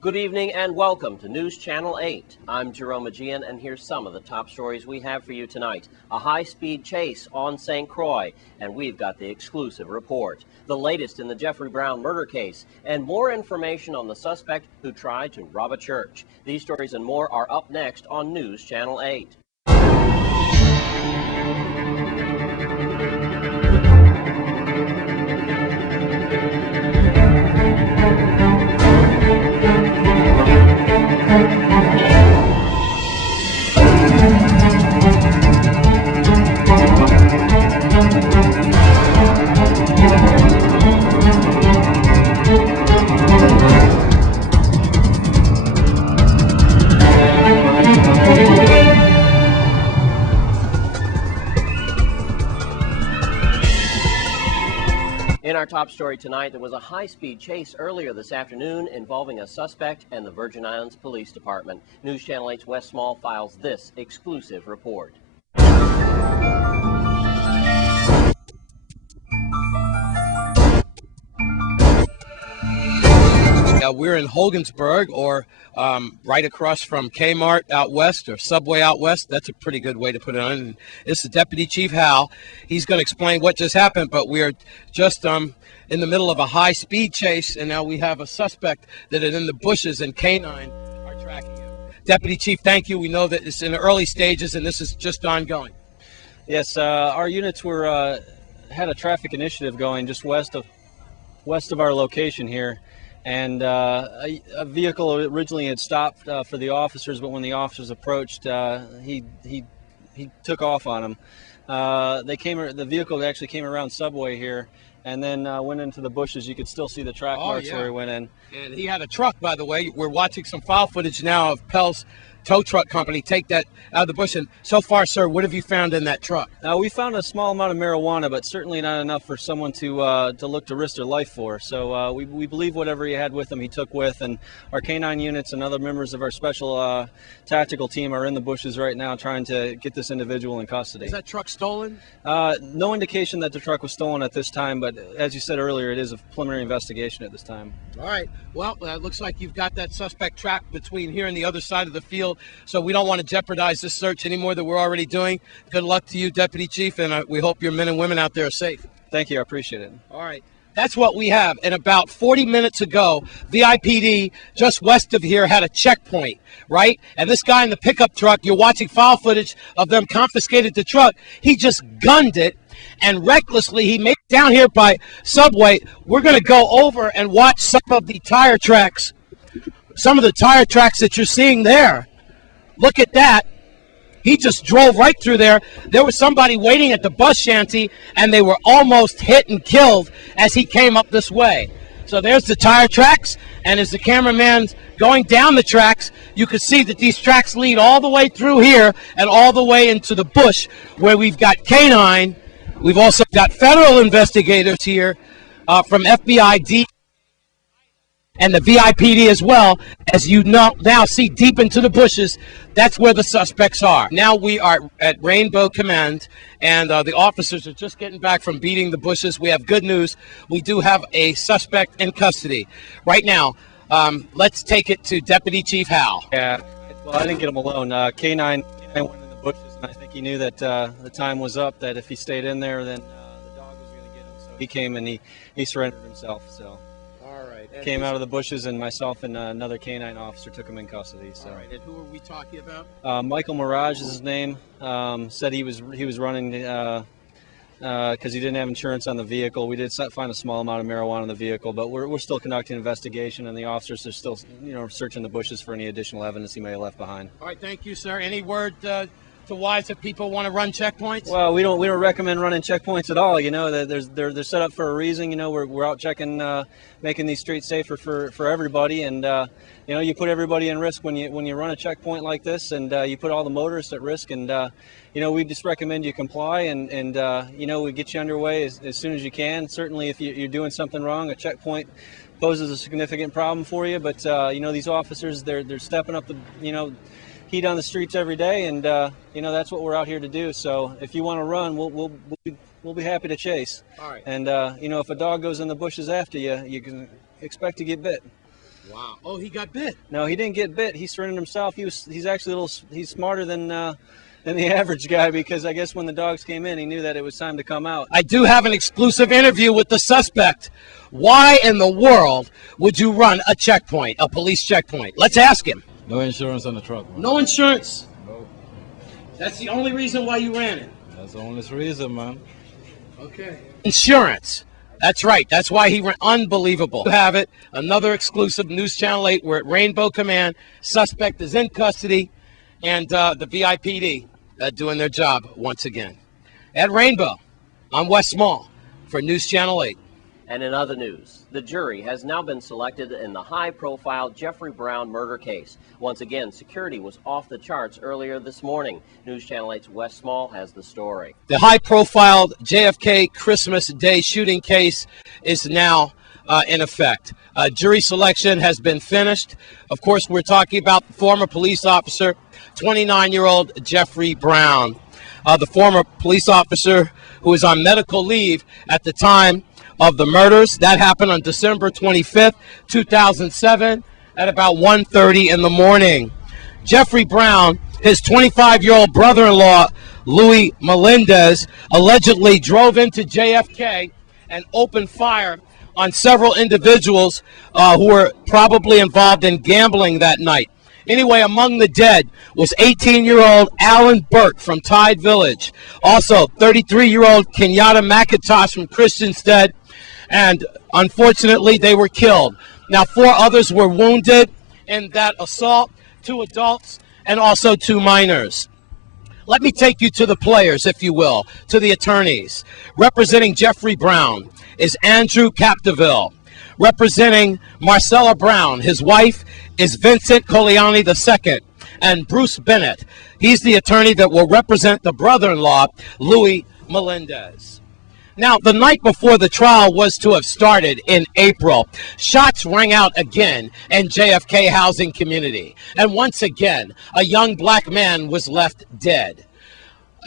Good evening and welcome to News Channel 8. I'm Jerome Aegean, and here's some of the top stories we have for you tonight. A high-speed chase on St. Croix, and we've got the exclusive report. The latest in the Jeffery Brown murder case, and more information on the suspect who tried to rob a church. These stories and more are up next on News Channel 8. In our top story tonight, there was a high-speed chase earlier this afternoon involving a suspect and the Virgin Islands Police Department. News Channel 8's Wes Small files this exclusive report. We're in Hogansburg, or right across from Kmart out west, or Subway out west. That's a pretty good way to put it on. It's the Deputy Chief Hal. He's going to explain what just happened, but we're just in the middle of a high-speed chase, and now we have a suspect that is in the bushes, and K-9 are tracking him. Deputy Chief, thank you. We know that it's in the early stages, and this is just ongoing. Yes, our units were had a traffic initiative going just west of our location here. And a vehicle originally had stopped for the officers, but when the officers approached, he took off on them. The vehicle actually came around Subway here, and then went into the bushes. You could still see the track marks where he went in. And he had a truck, by the way. We're watching some file footage now of Pell's tow truck company take that out of the bush. And so far, sir, what have you found in that truck? We found a small amount of marijuana, but certainly not enough for someone to look to risk their life for. So we believe whatever he had with him, he took with. And our K-9 units and other members of our special tactical team are in the bushes right now trying to get this individual in custody. Is that truck stolen? No indication that the truck was stolen at this time, but as you said earlier, it is a preliminary investigation at this time. All right. Well, it looks like you've got that suspect trapped between here and the other side of the field, so we don't want to jeopardize this search any more than we're already doing. Good luck to you, Deputy Chief, and we hope your men and women out there are safe. Thank you. I appreciate it. All right. That's what we have. And about 40 minutes ago, VIPD just west of here had a checkpoint, right? And this guy in the pickup truck, you're watching file footage of them confiscated the truck. He just gunned it, and recklessly he made it down here by Subway. We're going to go over and watch some of the tire tracks, that you're seeing there. Look at that. He just drove right through there. There was somebody waiting at the bus shanty, and they were almost hit and killed as he came up this way. So there's the tire tracks, and as the cameraman's going down the tracks, you can see that these tracks lead all the way through here and all the way into the bush where we've got K-9. We've also got federal investigators here from FBI, and the VIPD as well. As you now see deep into the bushes, that's where the suspects are. Now we are at Rainbow Command, and the officers are just getting back from beating the bushes. We have good news. We do have a suspect in custody. Right now, let's take it to Deputy Chief Hal. Yeah, well, I didn't get him alone. K-9 went in the bushes, and I think he knew that the time was up, that if he stayed in there, then the dog was going to get him. So he came and he surrendered himself. So. Came out of the bushes, and myself and another K-9 officer took him in custody. So. All right, and who are we talking about? Michael Mirage is his name. Said he was running because he didn't have insurance on the vehicle. We did find a small amount of marijuana in the vehicle, but we're still conducting an investigation, and the officers are still searching the bushes for any additional evidence he may have left behind. All right, thank you, sir. Any word to wives if people want to run checkpoints? Well, we don't recommend running checkpoints at all. They're set up for a reason. We're out checking, making these streets safer for everybody, and you put everybody in risk when you run a checkpoint like this, and you put all the motorists at risk. And we just recommend you comply, and we get you underway as soon as you can. Certainly, if you're doing something wrong, a checkpoint poses a significant problem for you. But these officers, they're stepping up the heat on the streets every day, and that's what we're out here to do. So if you want to run, we'll be happy to chase. All right. And if a dog goes in the bushes after you, you can expect to get bit. Wow. Oh, he got bit. No, he didn't get bit. He surrendered himself. He's actually he's smarter than the average guy, because I guess when the dogs came in, he knew that it was time to come out. I do have an exclusive interview with the suspect. Why in the world would you run a checkpoint, a police checkpoint? Let's ask him. No insurance on the truck, man. No insurance. No. That's the only reason why you ran it. That's the only reason, man. Okay. Insurance. That's right. That's why he ran. Unbelievable. You have it. Another exclusive News Channel 8. We're at Rainbow Command. Suspect is in custody, and the VIPD doing their job once again. At Rainbow, I'm Wes Small for News Channel 8. And in other news, the jury has now been selected in the high-profile Jeffery Brown murder case. Once again, security was off the charts earlier this morning. News Channel 8's Wes Small has the story. The high-profile JFK Christmas Day shooting case is now in effect. Jury selection has been finished. Of course, we're talking about the former police officer, 29-year-old Jeffery Brown. The former police officer who was on medical leave at the time of the murders. That happened on December 25th, 2007 at about 1:30 in the morning. Jeffery Brown, his 25-year-old brother-in-law, Louis Melendez, allegedly drove into JFK and opened fire on several individuals who were probably involved in gambling that night. Anyway, among the dead was 18-year-old Alan Burke from Tide Village. Also, 33-year-old Kenyatta McIntosh from Christiansted. And unfortunately, they were killed. Now, 4 others were wounded in that assault, 2 adults and also 2 minors. Let me take you to the players, if you will, to the attorneys. Representing Jeffery Brown is Andrew Capdeville. Representing Marcella Brown, his wife is Vincent Coliani II, and Bruce Bennett. He's the attorney that will represent the brother-in-law, Louis Melendez. Now, the night before the trial was to have started in April, shots rang out again in JFK housing community. And once again, a young black man was left dead.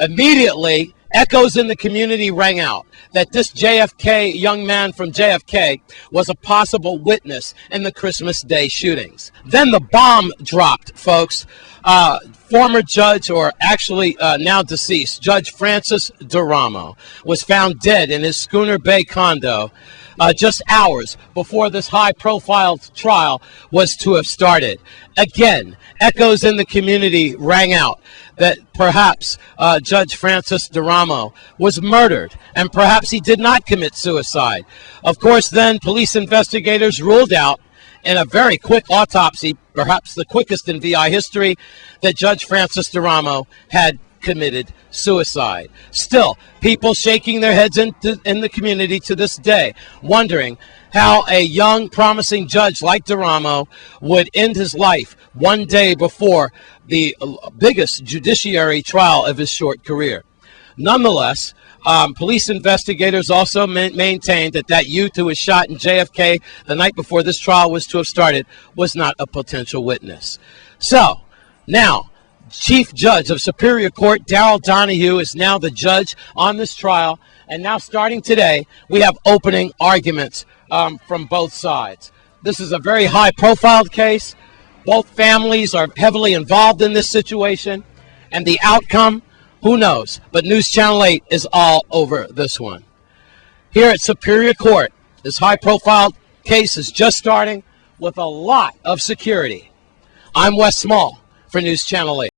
Immediately, echoes in the community rang out that this young man from JFK was a possible witness in the Christmas Day shootings. Then the bomb dropped, folks. Former judge, or actually now deceased, Judge Francis Duramo, was found dead in his Schooner Bay condo just hours before this high-profile trial was to have started. Again, echoes in the community rang out that perhaps Judge Francis Duramo was murdered, and perhaps he did not commit suicide. Of course, then police investigators ruled out in a very quick autopsy, perhaps the quickest in VI history, that Judge Francis Duramo had committed suicide. Still, people shaking their heads in the community to this day, wondering how a young, promising judge like Duramo would end his life one day before the biggest judiciary trial of his short career. Nonetheless, police investigators also maintained that youth who was shot in JFK the night before this trial was to have started was not a potential witness. So, now, Chief Judge of Superior Court Darrell Donahue is now the judge on this trial, and now starting today, we have opening arguments from both sides. This is a very high-profile case. Both families are heavily involved in this situation, and the outcome, who knows? But News Channel 8 is all over this one. Here at Superior Court, this high-profile case is just starting with a lot of security. I'm Wes Small for News Channel 8.